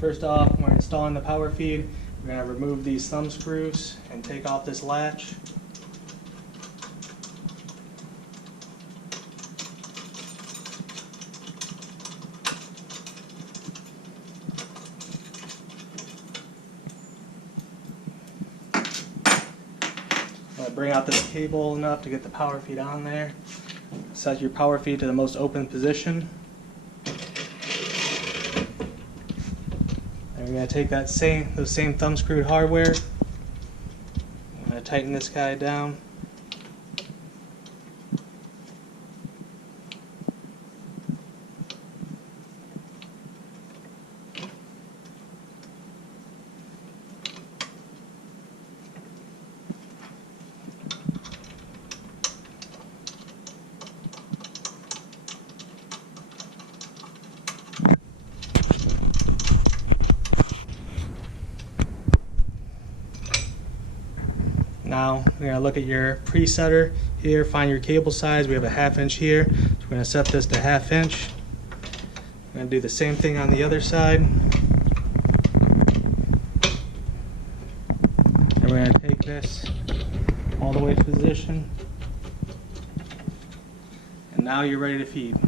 First off, when we're installing the power feed, we're going to remove these thumb screws and take off this latch. Bring out this cable enough to get the power feed on there. Set your power feed to the most open position. And we're going to take those same thumb screwed hardware. I'm going to tighten this guy down. Now we're going to look at your presetter here, find your cable size. We have a 1/2 inch here, so we're going to set this to 1/2 inch. We're going to do the same thing on the other side. And we're going to take this all the way to position. And now you're ready to feed.